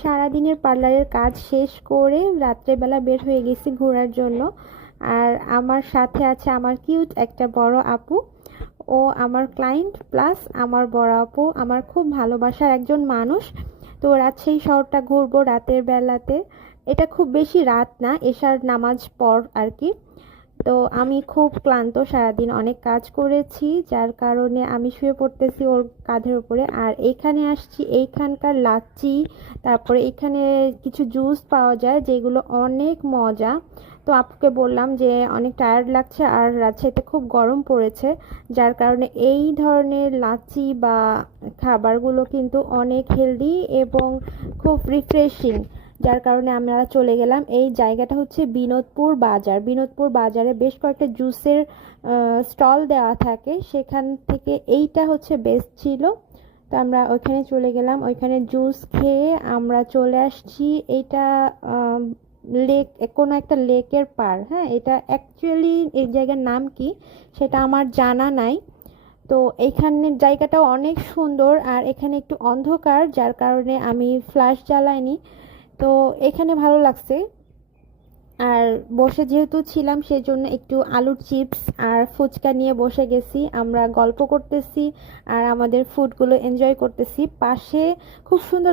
সারাদিনের পার্লারের কাজ শেষ করে রাত্রেবেলা বের হয়ে গেছি ঘোরার জন্য। আর আমার সাথে আছে আমার কিউট একটা বড় আপু। ও আমার ক্লায়েন্ট প্লাস আমার বড় আপু, আমার খুব ভালোবাসার একজন মানুষ। তো রাজশাহী শহরটা ঘুরবো রাতের বেলাতে। এটা খুব বেশি রাত না, এশার নামাজ পর আর কি। তো আমি খুব ক্লান্ত, সারাদিন অনেক কাজ করেছি, যার কারণে আমি শুয়ে পড়তেছি ওর কাঁধের উপরে। আর এইখানে আসছি, এইখানকার লাচ্ছি, তারপরে এখানে কিছু জুস পাওয়া যায় যেগুলো অনেক মজা। তো আপুকে বললাম যে অনেক টায়ার্ড লাগছে আর রাজশাহীতে খুব গরম পড়েছে, যার কারণে এই ধরনের লাচ্ছি বা খাবারগুলো কিন্তু অনেক হেলদি এবং খুব রিফ্রেশিং। যার কারণে আমরা চলে গেলাম। এই জায়গাটা হচ্ছে বিনোদপুর বাজার। বিনোদপুর বাজারে বেশ কয়েকটা জুসের স্টল দেওয়া থাকে, সেখান থেকে এইটা হচ্ছে বেস্ট ছিল। তো আমরা ওইখানে চলে গেলাম, ওইখানে জুস খেয়ে আমরা চলে আসছি। এইটা লেক, কোনো একটা লেকের পার। হ্যাঁ, এটা অ্যাকচুয়ালি এই জায়গার নাম কি সেটা আমার জানা নাই। তো এইখানের জায়গাটাও অনেক সুন্দর, আর এখানে একটু অন্ধকার, যার কারণে আমি ফ্ল্যাশ জ্বালাইনি। তো এখানে ভালো লাগছে। আর বসে যেহেতু ছিলাম সেজন্য একটু আলুর চিপস আর ফুচকা নিয়ে বসে গেছি, আমরা গল্প করতেছি আর আমাদের ফুডগুলো এনজয় করতেছি। পাশে খুব সুন্দর